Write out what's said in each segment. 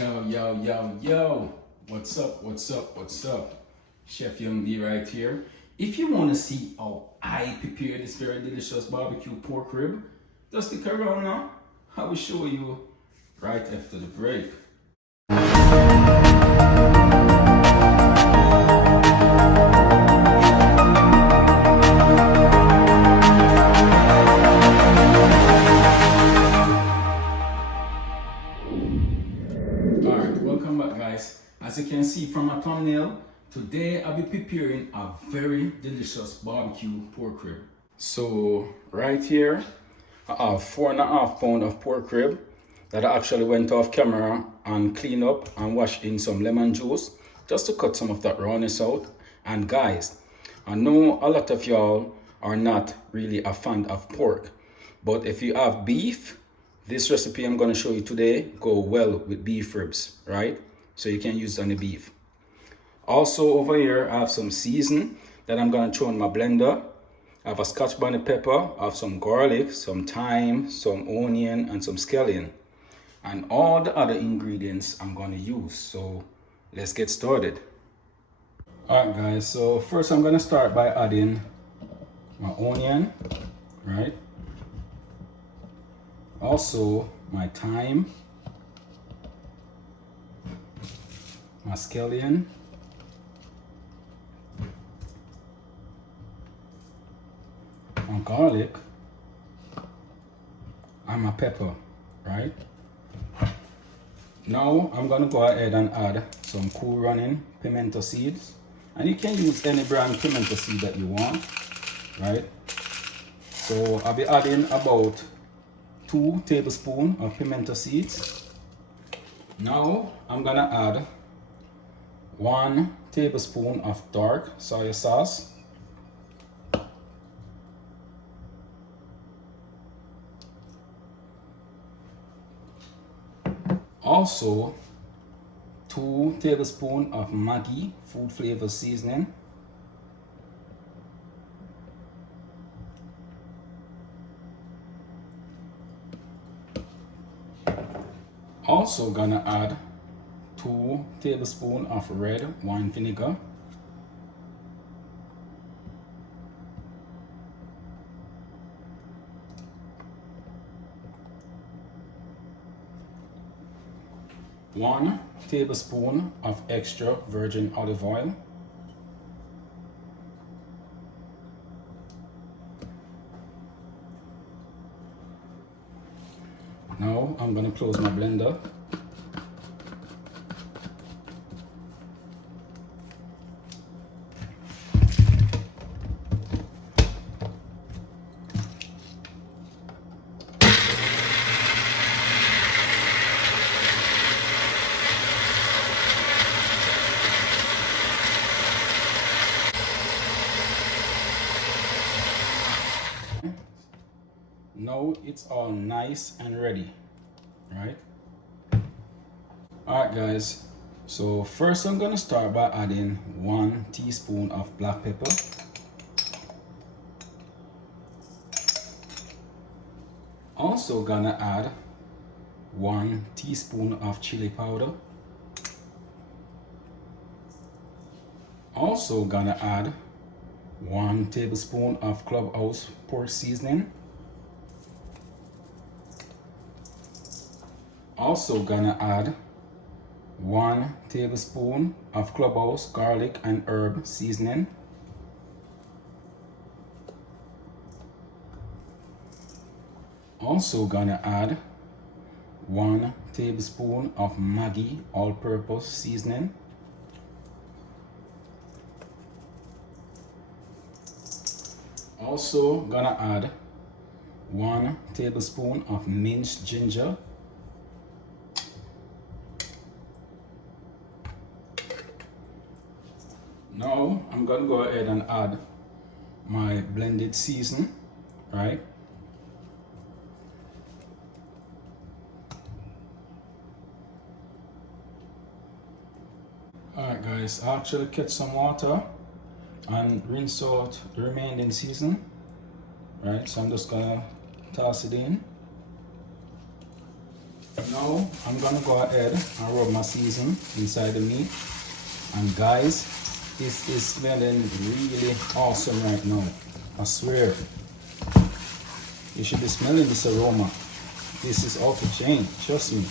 Yo. What's up? Chef Young D right here. If you want to see how I prepare this very delicious barbecue pork rib, just stick around now. I will show you right after the break. Welcome back, guys. As you can see from my thumbnail, today I'll be preparing a very delicious barbecue pork rib. So right here I have 4.5 pounds of pork rib that I actually went off camera and cleaned up and washed in some lemon juice just to cut some of that rawness out. And guys, I know a lot of y'all are not really a fan of pork, but if you have beef, this recipe I'm going to show you today go well with beef ribs, right? So you can use it on the beef. Also over here I have some season that I'm going to throw in my blender. I have a Scotch bonnet pepper, I have some garlic, some thyme, some onion and some scallion. And all the other ingredients I'm going to use. So let's get started. Alright guys, so first I'm going to start by adding my onion, right? Also my thyme, my scallion, my garlic, and my pepper, right? Now I'm gonna go ahead and add some cool running pimento seeds, and you can use any brand pimento seed that you want, right? So I'll be adding about 2 tablespoons of pimento seeds. Now I'm gonna add 1 tablespoon of dark soy sauce. Also 2 tablespoons of Maggi food flavor seasoning. Also gonna add 2 tablespoons of red wine vinegar. One tablespoon of extra virgin olive oil. Now I'm going to close my blender. Now it's all nice and ready, right? Alright guys, so first I'm gonna start by adding 1 teaspoon of black pepper. Also gonna add 1 teaspoon of chili powder. Also gonna add 1 tablespoon of Clubhouse pork seasoning. Also gonna add 1 tablespoon of Clubhouse garlic and herb seasoning. Also gonna add 1 tablespoon of Maggi all-purpose seasoning. Also gonna add 1 tablespoon of minced ginger. Now I'm gonna go ahead and add my blended season, right? Alright guys, I actually catch some water and rinse out the remaining season, right? So I'm just gonna toss it in. now I'm gonna go ahead and rub my season inside the meat. And guys, this is smelling really awesome right now. I swear. You should be smelling this aroma. This is off the chain, trust me.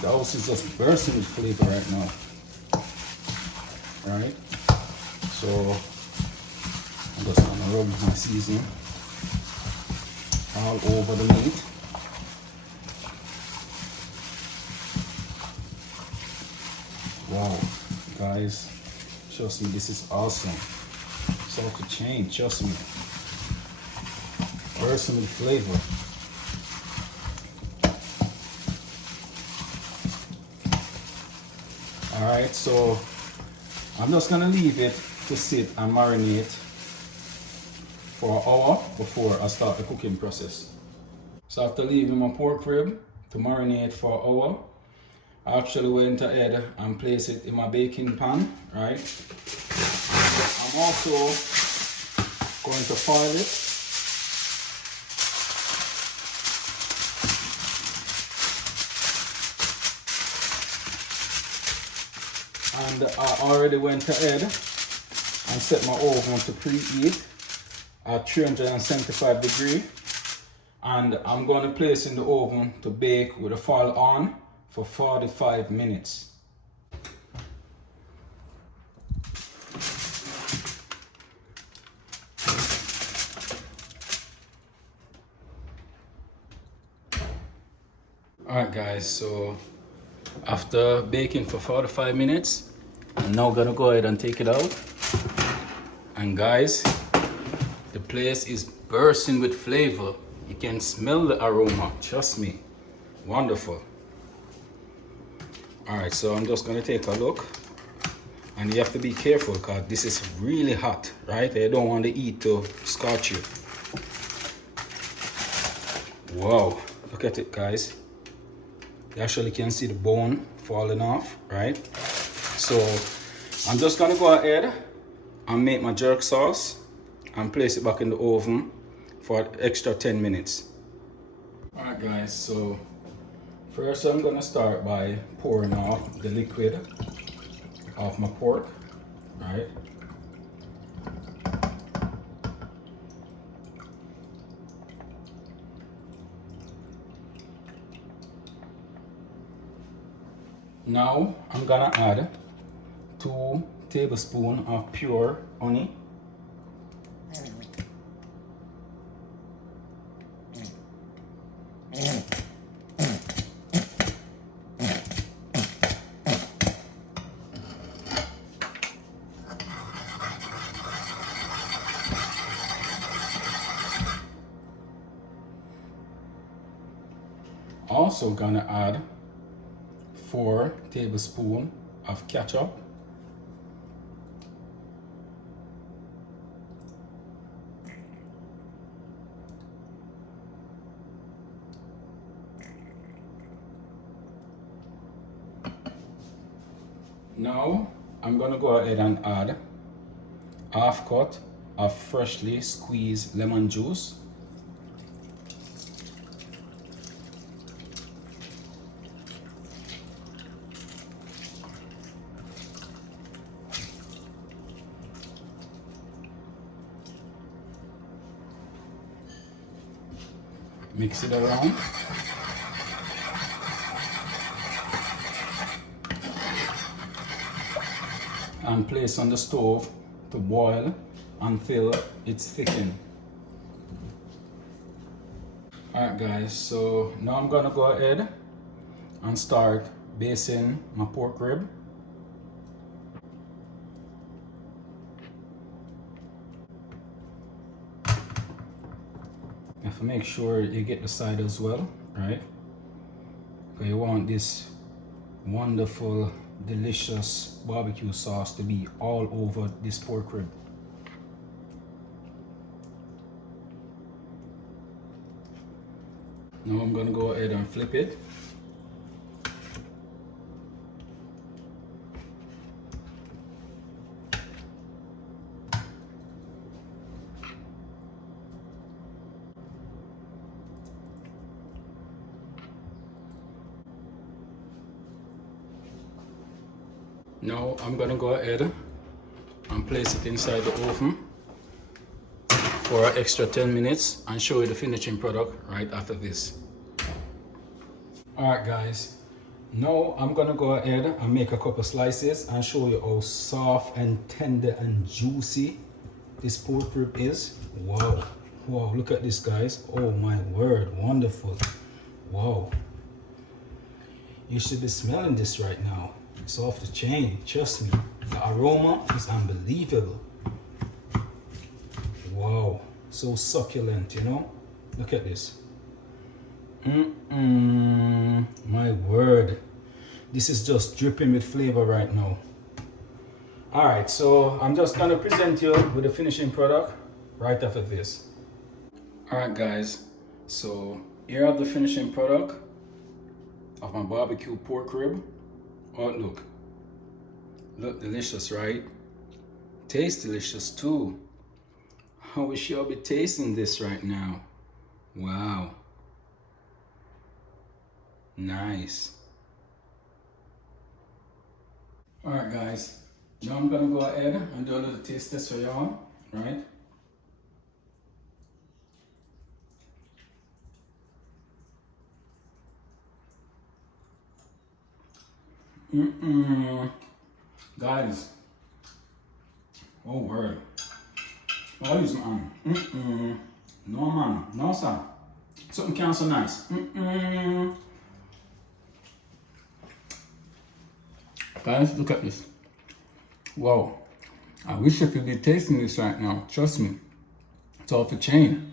The house is just bursting with flavor right now. Right? So I'm just gonna rub my seasoning all over the meat. Wow, guys, trust me, this is awesome. It's off the chain, trust me. Bursting with flavor. Alright, so I'm just gonna leave it to sit and marinate for an hour before I start the cooking process. So after leaving my pork rib to marinate for an hour, I actually went ahead and placed it in my baking pan, right? I'm also going to foil it. And I already went ahead and set my oven to preheat at 375 degrees. And I'm going to place in the oven to bake with the foil on for 45 minutes. Alright guys, so after baking for 45 minutes, I'm now gonna go ahead and take it out. And guys, the place is bursting with flavor. You can smell the aroma, trust me. Wonderful. Alright, so I'm just gonna take a look. And you have to be careful because this is really hot, right? You don't want the heat to scorch you. Wow, look at it guys. You actually can see the bone falling off, right? So I'm just gonna go ahead and make my jerk sauce and place it back in the oven for an extra 10 minutes. Alright guys, so first I'm gonna start by pouring off the liquid off my pork, right? Now I'm gonna add 2 tablespoons of pure honey. Also gonna add 4 tablespoons of ketchup. Now I'm gonna go ahead and add half cup of freshly squeezed lemon juice. Mix it around. And place on the stove to boil until it's thickened. Alright guys, so now I'm gonna go ahead and start basting my pork rib. You have to make sure you get the side as well, right? Because you want this wonderful, delicious barbecue sauce to be all over this pork rib. Now I'm gonna go ahead and flip it. Now I'm gonna go ahead and place it inside the oven for an extra 10 minutes and show you the finishing product right after this. Alright guys, now I'm gonna go ahead and make a couple slices and show you how soft and tender and juicy this pork rib is. Wow, wow, look at this guys. Oh my word, wonderful. Wow, you should be smelling this right now. It's off the chain, trust me. The aroma is unbelievable. Wow, so succulent, you know? Look at this. My word. This is just dripping with flavor right now. Alright, so I'm just gonna present you with the finishing product right after this. Alright guys, so here I have the finishing product of my barbecue pork rib. Oh, look delicious, right? Tastes delicious too. I wish you'll be tasting this right now. Wow, nice. All right guys, now I'm gonna go ahead and do a little taste test for y'all, right? Guys, oh word, oh use my no man, no sir, something can't so nice. Guys, look at this. Wow, I wish I could be tasting this right now. Trust me, it's off the chain.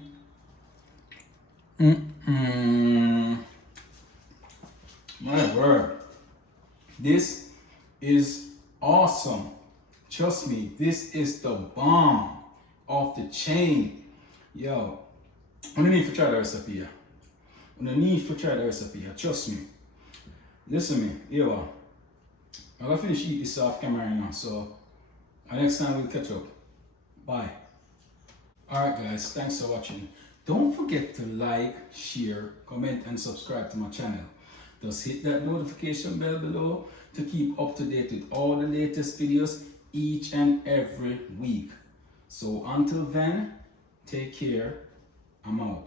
My word. This is awesome. Trust me, this is the bomb off the chain. Yo, I don't need to try the recipe here. I don't need to try the recipe here. Trust me. Listen to me. Yo, I'm gonna finish eating this off camera now. So, next time we'll catch up. Bye. Alright guys, thanks for watching. Don't forget to like, share, comment and subscribe to my channel. Just hit that notification bell below to keep up to date with all the latest videos each and every week. So until then, take care. I'm out.